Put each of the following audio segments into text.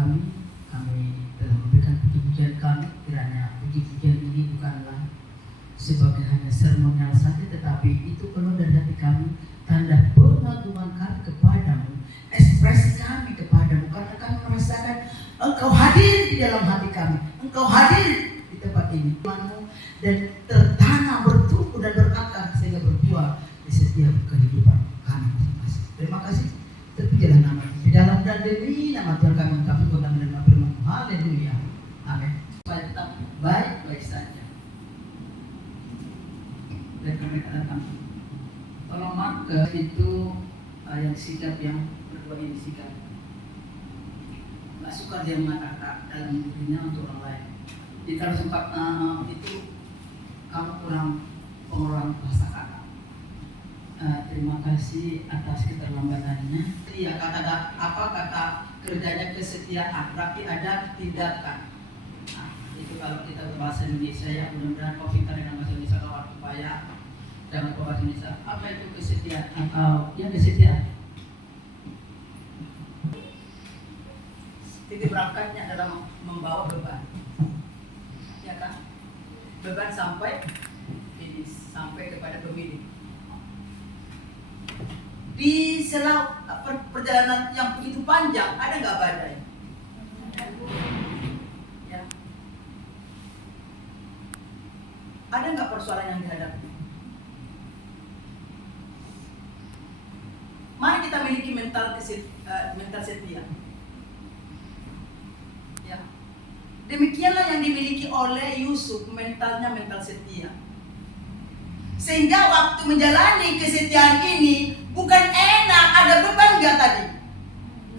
kami telah memberikan puji-pujian kami. Kiranya puji-pujian ini bukanlah sebagai hanya seremonial saja, tetapi itu keluar dari hati kami, tanda pengagungan kami kepadamu, ekspresi kami kepadamu, karena kami merasakan Engkau hadir di dalam hati kami, Engkau hadir di tempat ini, dan tertanam, bertumbuh dan berakar sehingga berbuah di setiap kehidupan kami masing-masing. Terima kasih. Terpujilah nama di dalam dan demi nama Tuhan kami undang dan firman. Haleluya. Amin. Supaya tetap baik-baik saja. Dan kami datang. Tolong maka itu yang sikap yang berdua ini sikap. Nggak suka dia mengatakan dalam dirinya untuk orang lain. Jadi kalau sempat itu kamu kurang pengeluaran bahasa kata. Terima kasih atas keterlambatannya. Iya, kata kerjanya kesetiaan, berarti ada tindakan. Nah, itu kalau kita berbahasa Indonesia ya, mudah-mudahan kau pintar dengan bahasa Indonesia kawan supaya jangan kau bahasa Indonesia. Apa itu kesetiaan atau yang kesetiaan? Titik berangkatnya adalah membawa beban, ya kan? Beban sampai finish, sampai kepada pemilik. Di sela perjalanan yang begitu panjang, ada nggak badai? Ya. Ada nggak persoalan yang dihadapi? Mari kita miliki mental setia. Ya. Demikianlah yang dimiliki oleh Yusuf, mental setia. Sehingga waktu menjalani kesetiaan ini bukan enak, ada beban nggak tadi?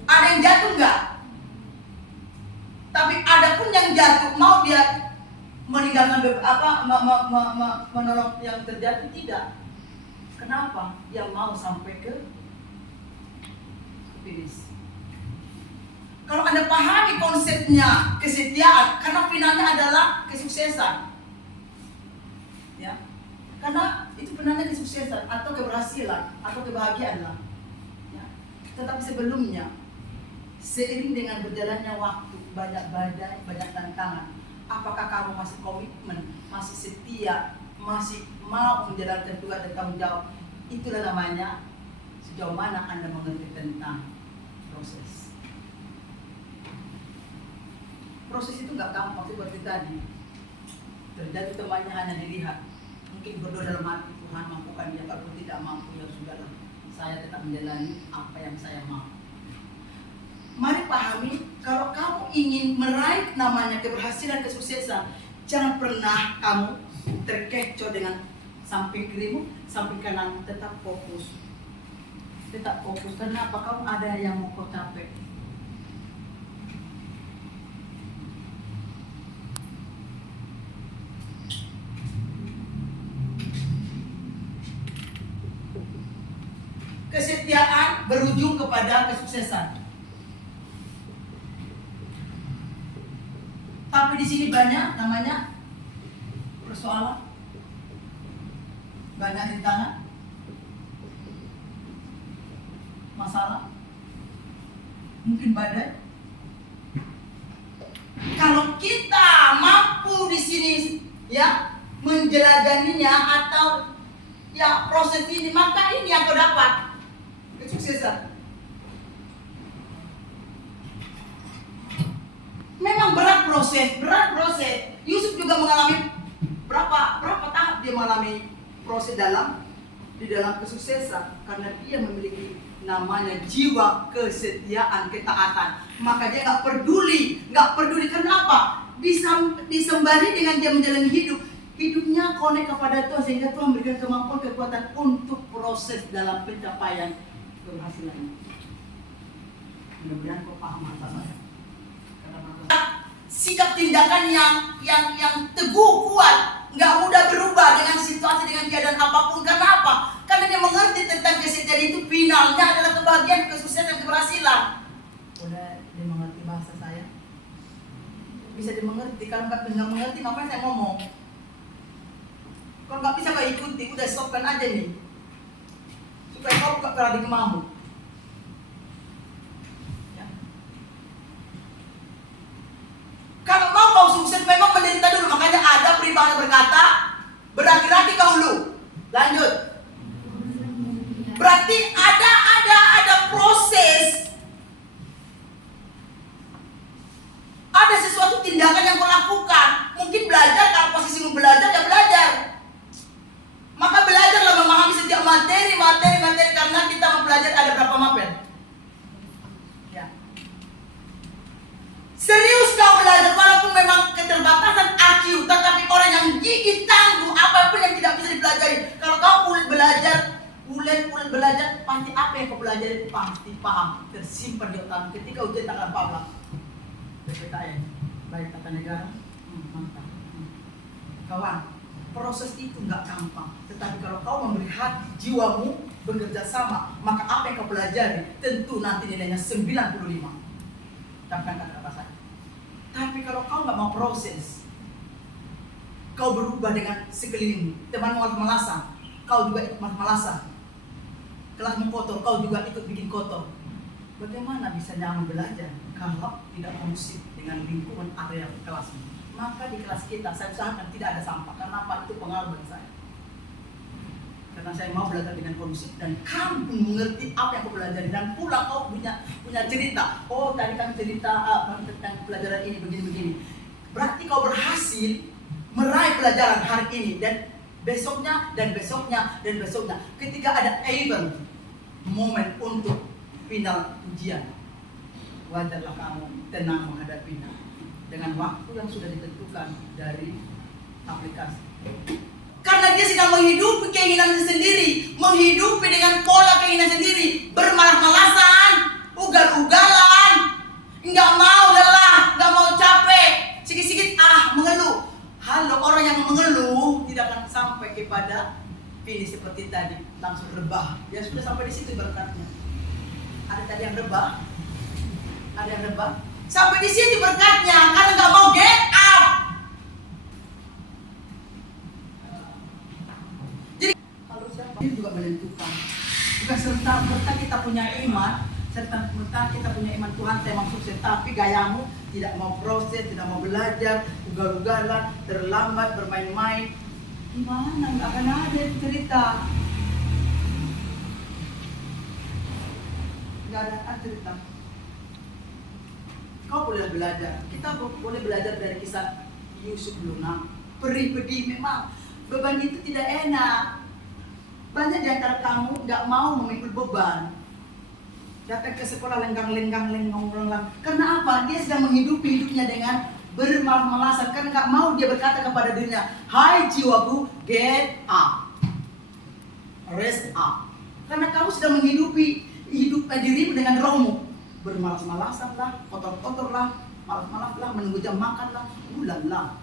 Ada yang jatuh nggak? Tapi ada pun yang jatuh, mau dia meninggalkan menolong yang terjatuh? Tidak. Kenapa? Dia mau sampai ke finish. Kalau Anda pahami konsepnya kesetiaan, karena finalnya adalah kesuksesan. Ya. Karena itu finalnya kesuksesan atau keberhasilan atau kebahagiaan lah. Ya. Tetapi sebelumnya, seiring dengan berjalannya waktu, banyak badai, banyak tantangan, apakah kamu masih komitmen, masih setia, masih mau menjalankan tugas dan tanggung jawab? Itulah namanya sejauh mana Anda mengerti tentang proses. Proses itu nggak gampang seperti tadi. Terjadi temannya hanya dilihat. Mungkin berdoa dalam hati, Tuhan mampukan dia, kalau tidak mampu ya sudahlah, saya tetap menjalani apa yang saya mau. Mari pahami, kalau kamu ingin meraih namanya keberhasilan, kesuksesan, jangan pernah kamu terkecoh dengan samping kirimu, samping kanan. Tetap fokus. Tetap fokus, karena apa? Kamu ada yang mau kau capai. Kesetiaan berujung kepada kesuksesan. Tapi di sini banyak namanya persoalan, banyak rintangan, masalah, mungkin badai. Kalau kita mampu di sini ya menjelajahinya atau ya proses ini, maka ini yang kau dapat. Kesuksesan. Memang berat proses. Yusuf juga mengalami berapa tahap dia mengalami proses di dalam kesuksesan, karena dia memiliki namanya jiwa kesetiaan, ketaatan. Maka dia nggak peduli. Kenapa? Disembari dengan dia menjalani hidupnya konek kepada Tuhan, sehingga Tuhan memberikan kemampuan, kekuatan untuk proses dalam pencapaian keberhasilan. Mudah-mudahan kau paham masalah saya. Sikap tindakan yang teguh, kuat, nggak mudah berubah dengan situasi, dengan keadaan apapun. Karena apa? Karena dia mengerti tentang kesetiaan itu finalnya adalah kebahagiaan, kesuksesan, keberhasilan. Udah dia mengerti bahasa saya? Bisa dimengerti. Kalau nggak mengerti, ngapain saya ngomong? Kalau nggak bisa kau ikuti, udah stopkan aja nih. Supaya kau buka paradigmamu. Ya. dahulu. Lanjut. Berarti ada proses. Ada sesuatu tindakan yang kau lakukan. Mungkin belajar, kalau posisimu belajar, ya belajar. Maka belajarlah memahami setiap materi, karena kita mau belajar ada berapa mapel. Ya. Serius kau belajar, walaupun memang keterbatasan IQ, tetapi orang yang gigih tangguh, apapun yang tidak bisa dipelajari. Kalau kau ulet belajar, pasti apa yang kau pelajari pasti paham, tersimpan di otak. Ketika ujian tanggal 14, PPKN, baik tata negara, mantap. Kawan, proses itu nggak gampang. Tetapi kalau kau memberi hati jiwamu bekerja sama, maka apa yang kau pelajari tentu nanti nilainya 95. Tanpa kata-kata saya. Tapi kalau kau nggak mau proses, kau berubah dengan sekelilingmu. Temanmu malas-malasan, kau juga ikut malas-malasan. Kelasmu kotor, kau juga ikut bikin kotor. Bagaimana bisa nyaman belajar kalau tidak kondusif dengan lingkungan area kelasmu? Maka di kelas kita saya usahakan tidak ada sampah. Karena apa? Itu pengaruh bagi saya. Karena saya mau belajar dengan kondusif dan kamu mengerti apa yang kau pelajari dan pulang kau punya cerita. Oh, tadi kami cerita tentang pelajaran ini begini-begini. Berarti kau berhasil meraih pelajaran hari ini dan besoknya. Ketika ada event momen untuk final ujian, wajarlah kamu tenang menghadapinya dengan waktu yang sudah ditentukan dari aplikasi. Karena dia sedang menghidupi keinginannya sendiri, menghidupi dengan pola keinginan sendiri, bermalas-malasan, ugal-ugalan, nggak mau lelah, nggak mau capek, sikit-sikit mengeluh. Halo, orang yang mengeluh tidak akan sampai kepada pilih seperti tadi, langsung rebah. Ya sudah sampai di situ berkatnya. Ada tadi yang rebah, sampai di situ berkatnya karena nggak mau get up. Jadi kalau siapa ini juga menentukan. Bukan serta-merta kita punya iman, serta-merta kita punya iman Tuhan memang sukses, tapi gayamu tidak mau proses, tidak mau belajar, ugal-ugalan, terlambat, bermain-main. Gimana? Nggak akan ada cerita. Nggak ada cerita. Kau boleh belajar. Kita boleh belajar dari kisah Yusuf Luna. Perih pedih memang. Beban itu tidak enak. Banyak di antara kamu nggak mau memikul beban. Datang ke sekolah lenggang-lenggang. Karena apa? Dia sedang menghidupi hidupnya dengan bermalas-malasan. Karena nggak mau dia berkata kepada dirinya, hai jiwaku, get up, rest up. Karena kamu sedang menghidupi dirimu dengan rohmu. Bermalas-malasan lah, kotor-kotor lah, malas-malas lah, menunggu jam makan lah, ulala.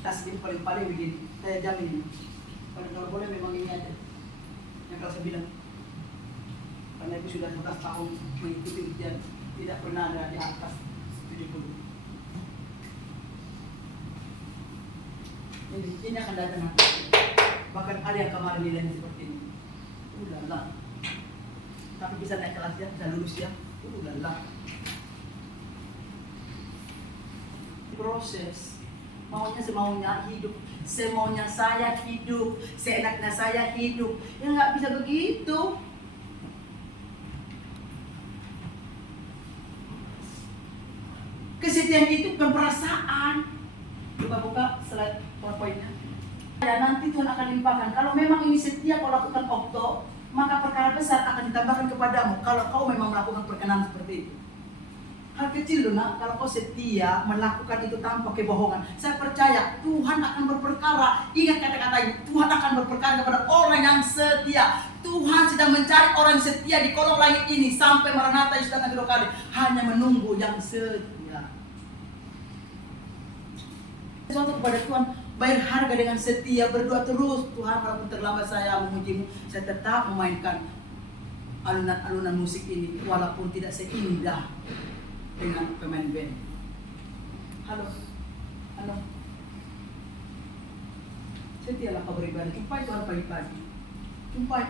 Tas ini paling-paling begini, saya jamin. Kalau boleh memang ini aja. Yang kalau saya bilang, karena itu sudah 11 tahun mengikuti ujian, tidak pernah ada di atas 70. Ini akan datang nanti. Bahkan ada yang kemarin nilainya seperti ini. Ulala. Tapi bisa naik kelas ya, bisa lulus ya. Ulala. Proses. Maunya semaunya hidup. Semaunya saya hidup. Seenaknya saya hidup. Ya nggak bisa begitu. Kesetiaan itu bukan perasaan. Coba buka slide PowerPoint-nya. Ya, nanti Tuhan akan limpahkan. Kalau memang ini setia kau lakukan okto, maka perkara besar akan ditambahkan kepadamu. Kalau kau memang melakukan perkenan seperti itu. Hal kecil loh nak, kalau kau setia melakukan itu tanpa kebohongan, saya percaya Tuhan akan berperkara. Ingat kata-kata ini, Tuhan akan berperkara kepada orang yang setia. Tuhan sedang mencari orang setia di kolong langit ini sampai Maranatha Yesus datang kedua kali. Hanya menunggu yang setia. Sesuatu kepada Tuhan, bayar harga dengan setia, berdoa terus. Tuhan, walaupun terlambat saya memujimu, saya tetap memainkan alunan-alunan musik ini walaupun tidak seindah dengan pemain band. Halo. Setialah kau beribadah. Jumpai Tuhan pagi-pagi. Jumpai.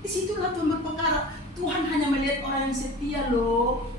Disitulah Tuhan berperkara. Tuhan hanya melihat orang yang setia loh.